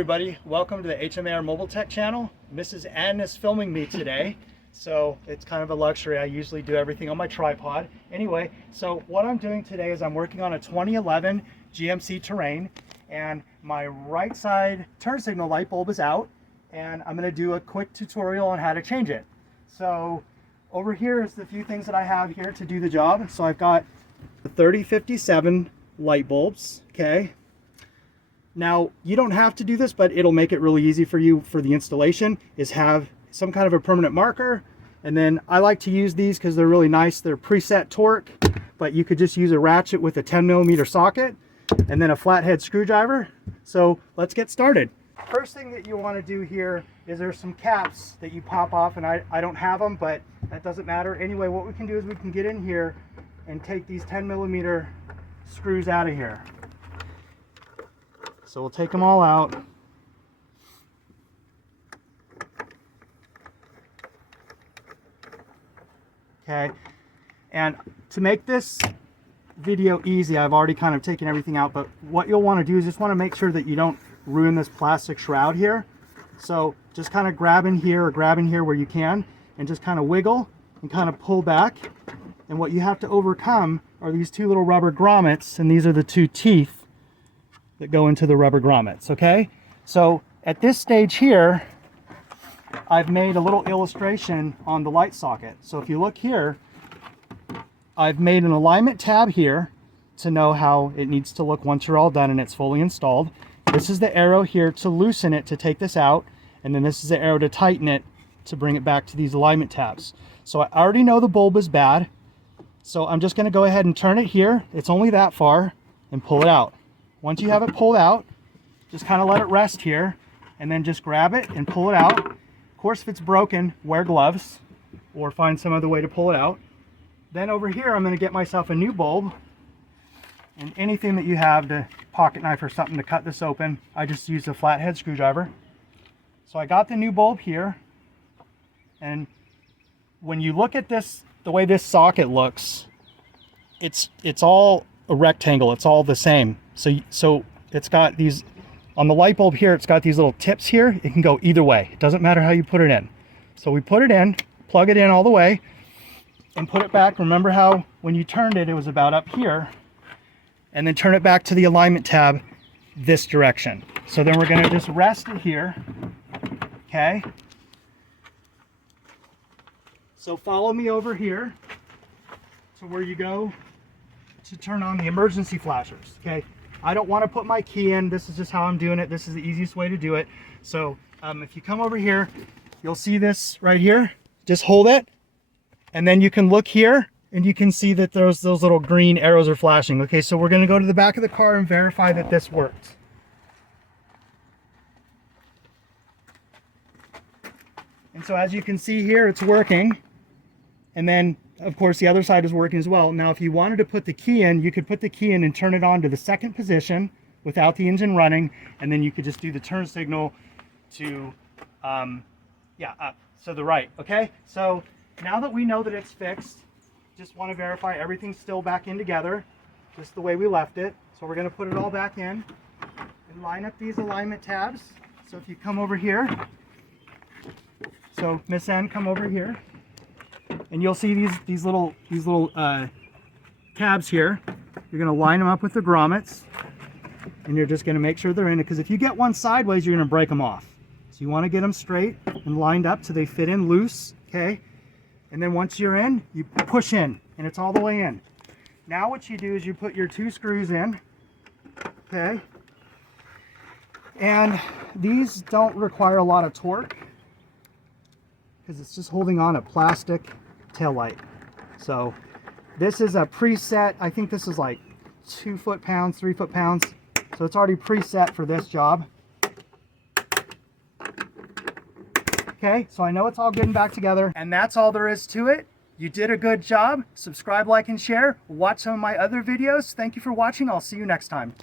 everybody, welcome to the HMAR Mobile Tech channel. Mrs. Ann is filming me today, so it's kind of a luxury. I usually do everything on my tripod. Anyway, so what I'm doing today is I'm working on a 2011 GMC Terrain, and my right side turn signal light bulb is out, and I'm going to do a quick tutorial on how to change it. So over here is the few things that I have here to do the job. So I've got the 3057 light bulbs, okay? Now, you don't have to do this, but it'll make it really easy for you for the installation, is have some kind of a permanent marker. And then I like to use these because they're really nice. They're preset torque, but you could just use a ratchet with a 10mm socket and then a flathead screwdriver. So let's get started. First thing that you want to do here is there's some caps that you pop off, and I don't have them, but that doesn't matter. Anyway, what we can do is we can get in here and take these 10mm screws out of here. So we'll take them all out. Okay, and to make this video easy, I've already kind of taken everything out, but what you'll want to do is just want to make sure that you don't ruin this plastic shroud here. So just kind of grab in here or grab in here where you can, and just kind of wiggle and kind of pull back. And what you have to overcome are these two little rubber grommets, and these are the two teeth that go into the rubber grommets, okay? So at this stage here, I've made a little illustration on the light socket. So if you look here, I've made an alignment tab here to know how it needs to look once you're all done and it's fully installed. This is the arrow here to loosen it, to take this out, and then this is the arrow to tighten it, to bring it back to these alignment tabs. So I already know the bulb is bad, so I'm just gonna go ahead and turn it here. It's only that far, and pull it out. Once you have it pulled out, just kind of let it rest here, and then just grab it and pull it out. Of course, if it's broken, wear gloves or find some other way to pull it out. Then over here, I'm going to get myself a new bulb, and anything that you have, to pocket knife or something to cut this open. I just use a flathead screwdriver. So I got the new bulb here, and when you look at this, the way this socket looks, it's all a rectangle. It's all the same. So it's got these, on the light bulb here, it's got these little tips here. It can go either way. It doesn't matter how you put it in. So we put it in, plug it in all the way, and put it back. Remember how when you turned it, it was about up here, and then turn it back to the alignment tab this direction. So then we're going to just rest it here, okay? So follow me over here to where you go to turn on the emergency flashers, okay? I don't want to put my key in. This is just how I'm doing it. This is the easiest way to do it. So if you come over here, you'll see this right here. Just hold it, and then you can look here, and you can see that those little green arrows are flashing. Okay, so we're going to go to the back of the car and verify that this works. And so as you can see here, it's working. And then of course the other side is working as well. Now if you wanted to put the key in, you could put the key in and turn it on to the second position without the engine running, and then you could just do the turn signal to up, so the right. Okay, so now that we know that it's fixed, just want to verify everything's still back in together just the way we left it. So we're going to put it all back in and line up these alignment tabs. So if you come over here, so Miss N, come over here, and you'll see these little tabs here. You're going to line them up with the grommets, and you're just going to make sure they're in it, because if you get one sideways, you're going to break them off. So you want to get them straight and lined up so they fit in loose, okay? And then once you're in, you push in, and it's all the way in. Now what you do is you put your two screws in, okay? And these don't require a lot of torque, because it's just holding on a plastic tail light. So this is a preset. I think this is like 2 foot-pounds, 3 foot-pounds. So it's already preset for this job. Okay, so I know it's all getting back together, and that's all there is to it. You did a good job. Subscribe, like, and share. Watch some of my other videos. Thank you for watching. I'll see you next time.